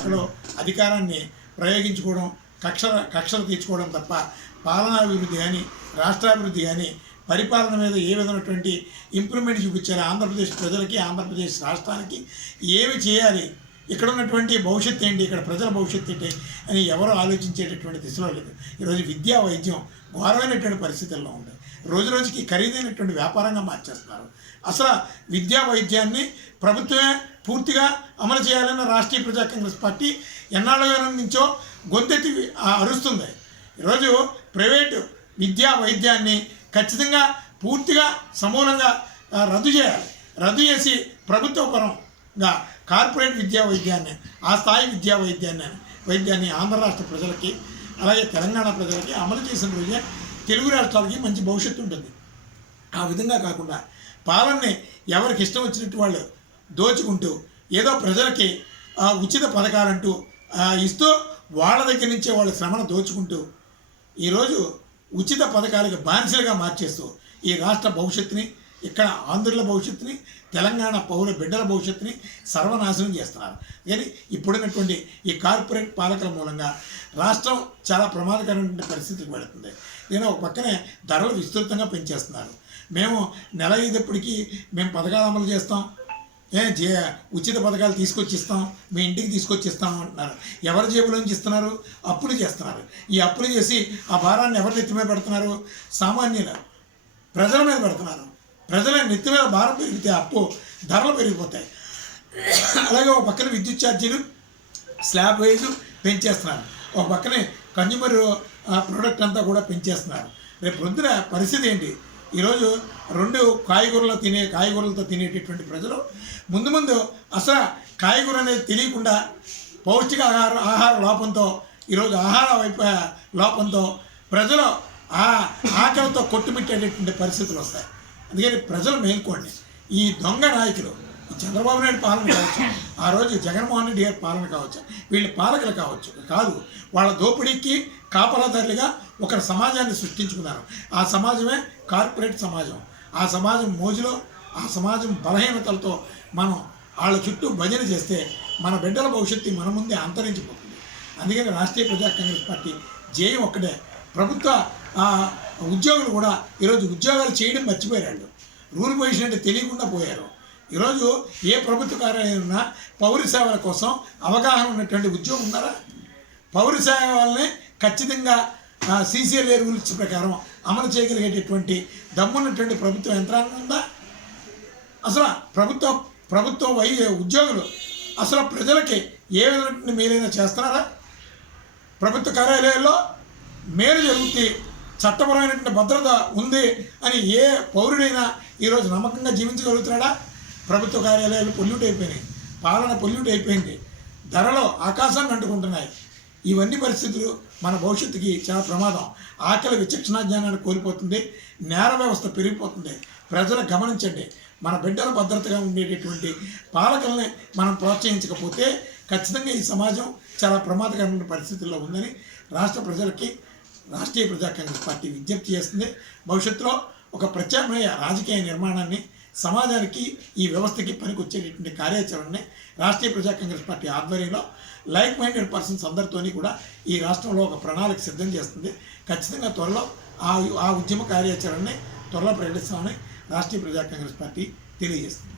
వ్యవస్థలో అధికారాన్ని ప్రయోగించుకోవడం, కక్షలు తీర్చుకోవడం తప్ప పాలనాభివృద్ధి కానీ రాష్ట్రాభివృద్ధి కానీ పరిపాలన మీద ఏ విధమైనటువంటి ఇంప్రూవ్మెంట్ చూపించాలి, ఆంధ్రప్రదేశ్ ప్రజలకి ఆంధ్రప్రదేశ్ రాష్ట్రానికి ఏమి చేయాలి, ఇక్కడ ఉన్నటువంటి భవిష్యత్తు ఏంటి, ఇక్కడ ప్రజల భవిష్యత్తు ఏంటి అని ఎవరో ఆలోచించేటటువంటి దిశలో లేదు. ఈరోజు విద్యా వైద్యం ఘోరమైనటువంటి పరిస్థితుల్లో ఉంది. రోజు రోజుకి ఖరీదైనటువంటి వ్యాపారంగా మార్చేస్తున్నారు. అసలు విద్యా వైద్యాన్ని ప్రభుత్వమే పూర్తిగా అమలు చేయాలన్న రాష్ట్రీయ ప్రజా కాంగ్రెస్ పార్టీ ఎన్నాళ్ళ నుంచో గొంతెత్తి అరుస్తుంది. ఈరోజు ప్రైవేటు విద్యా వైద్యాన్ని ఖచ్చితంగా పూర్తిగా సమూలంగా రద్దు చేయాలి. రద్దు చేసి ప్రభుత్వ పరంగా కార్పొరేట్ విద్యా వైద్యాన్ని, ఆ స్థాయి విద్యా వైద్యాన్ని ఆంధ్ర రాష్ట్ర ప్రజలకి అలాగే తెలంగాణ ప్రజలకి అమలు చేసిన రోజే తెలుగు రాష్ట్రాలకి మంచి భవిష్యత్తు ఉంటుంది. ఆ విధంగా కాకుండా పాలనని ఎవరికి ఇష్టం వచ్చినట్టు వాళ్ళు దోచుకుంటూ ఏదో ప్రజలకి ఉచిత పథకాలంటూ ఇస్తూ వాళ్ళ దగ్గర నుంచే వాళ్ళ శ్రమను దోచుకుంటూ ఈరోజు ఉచిత పథకాలకు బానిసలుగా మార్చేస్తూ ఈ రాష్ట్ర భవిష్యత్తుని, ఇక్కడ ఆంధ్రుల భవిష్యత్తుని, తెలంగాణ పౌర బిడ్డల భవిష్యత్తుని సర్వనాశనం చేస్తున్నారు. కానీ ఇప్పుడున్నటువంటి ఈ కార్పొరేట్ పాలకుల మూలంగా రాష్ట్రం చాలా ప్రమాదకరమైన పరిస్థితికి వెళుతుంది. నేను ఒక పక్కనే ధరలు విస్తృతంగా పెంచేస్తున్నారు. మేము నెల అయ్యేటప్పటికీ మేము పథకాలు అమలు చేస్తాం, ఉచిత పథకాలు తీసుకొచ్చిస్తాం, మీ ఇంటికి తీసుకొచ్చిస్తాం అంటున్నారు. ఎవరి జేబులోంచి ఇస్తున్నారు? అప్పులు చేస్తున్నారు. ఈ అప్పులు చేసి ఆ భారాన్ని ఎవరి నెత్తి మీద పెడుతున్నారు? సామాన్యుల ప్రజల మీద పెడుతున్నారు. ప్రజల నెత్తి మీద భారం పెరిగితే అప్పు ధరలు పెరిగిపోతాయి. అలాగే ఒక పక్కన విద్యుత్ ఛార్జీలు స్లాబ్ వైజ్ పెంచేస్తున్నారు. ఒక పక్కనే కన్జ్యూమర్ ప్రోడక్ట్ అంతా కూడా పెంచేస్తున్నారు. రేపు పొద్దున పరిస్థితి ఏంటి? ఈరోజు కాయగూరలతో తినేటటువంటి ప్రజలు ముందు అసలు కాయగూర అనేది తెలియకుండా పౌష్టిక ఆహార లోపంతో ఈరోజు ఆహార లోపంతో ప్రజలు ఆకలితో కొట్టుమిట్టేటటువంటి పరిస్థితులు వస్తాయి. అందుకని ప్రజలు మేల్కోండి. ఈ దొంగ నాయకులు చంద్రబాబు నాయుడు పాలన కావచ్చు, ఆ రోజు జగన్మోహన్ రెడ్డి గారి పాలన కావచ్చు, వీళ్ళ పాలకులు కాదు, వాళ్ళ దోపిడీకి కాపలాదారులుగా ఒక సమాజాన్ని సృష్టించుకున్నారు. ఆ సమాజమే కార్పొరేట్ సమాజం. ఆ సమాజం మోజులో, ఆ సమాజం బలహీనతలతో మనం వాళ్ళ చుట్టూ భజన చేస్తే మన బిడ్డల భవిష్యత్తు మన ముందే అంతరించిపోతుంది. అందుకని రాష్ట్రీయ ప్రజా కాంగ్రెస్ పార్టీ జేయం ఒక్కటే. ప్రభుత్వ ఉద్యోగులు కూడా ఈరోజు ఉద్యోగాలు చేయడం మర్చిపోయారు. రూల్ పొజిషన్ అంటే తెలియకుండా పోయారు. ఈరోజు ఏ ప్రభుత్వ కార్యాలయం ఉన్నా పౌర సేవల కోసం అవగాహన ఉన్నటువంటి ఉద్యోగం ఉన్నారా? పౌర సేవల్ని ఖచ్చితంగా CCLA రూల్స్ ప్రకారం అమలు చేయగలిగేటటువంటి దమ్మున్నటువంటి ప్రభుత్వ యంత్రాంగం ఉందా? అసలు ప్రభుత్వ ఉద్యోగులు అసలు ప్రజలకి ఏ విధమైన మేలైనా చేస్తున్నారా? ప్రభుత్వ కార్యాలయాల్లో మేలు జరుగుతుంది, చట్టపరమైనటువంటి భద్రత ఉంది అని ఏ పౌరుడైనా ఈరోజు నమ్మకంగా జీవించగలుగుతున్నాడా? ప్రభుత్వ కార్యాలయాలు పొల్యూట్ అయిపోయినాయి, పాలన పొల్యూట్ అయిపోయింది, ధరలు ఆకాశాన్ని అంటుకుంటున్నాయి. ఇవన్నీ పరిస్థితులు మన భవిష్యత్తుకి చాలా ప్రమాదం. ఆకలి విచక్షణా జ్ఞానాన్ని కోల్పోతుంది, నేర వ్యవస్థ పెరిగిపోతుంది. ప్రజలు గమనించండి. మన బిడ్డల భద్రతగా ఉండేటటువంటి పాలకుల్ని మనం ప్రోత్సహించకపోతే ఖచ్చితంగా ఈ సమాజం చాలా ప్రమాదకరమైన పరిస్థితుల్లో ఉందని రాష్ట్ర ప్రజలకి రాష్ట్రీయ ప్రజా కాంగ్రెస్ పార్టీ విజ్ఞప్తి చేస్తుంది. భవిష్యత్తులో ఒక ప్రత్యామ్నాయ రాజకీయ నిర్మాణాన్ని, సమాజానికి ఈ వ్యవస్థకి పనికొచ్చేటటువంటి కార్యాచరణని రాష్ట్రీయ ప్రజా కాంగ్రెస్ పార్టీ ఆధ్వర్యంలో లైక్ మైండెడ్ పర్సన్స్ అందరితోని కూడా ఈ రాష్ట్రంలో ఒక ప్రణాళిక సిద్ధం చేస్తుంది. ఖచ్చితంగా త్వరలో ఆ ఉద్యమ కార్యాచరణని త్వరలో ప్రకటిస్తామని రాష్ట్రీయ ప్రజా కాంగ్రెస్ పార్టీ తెలియజేస్తుంది.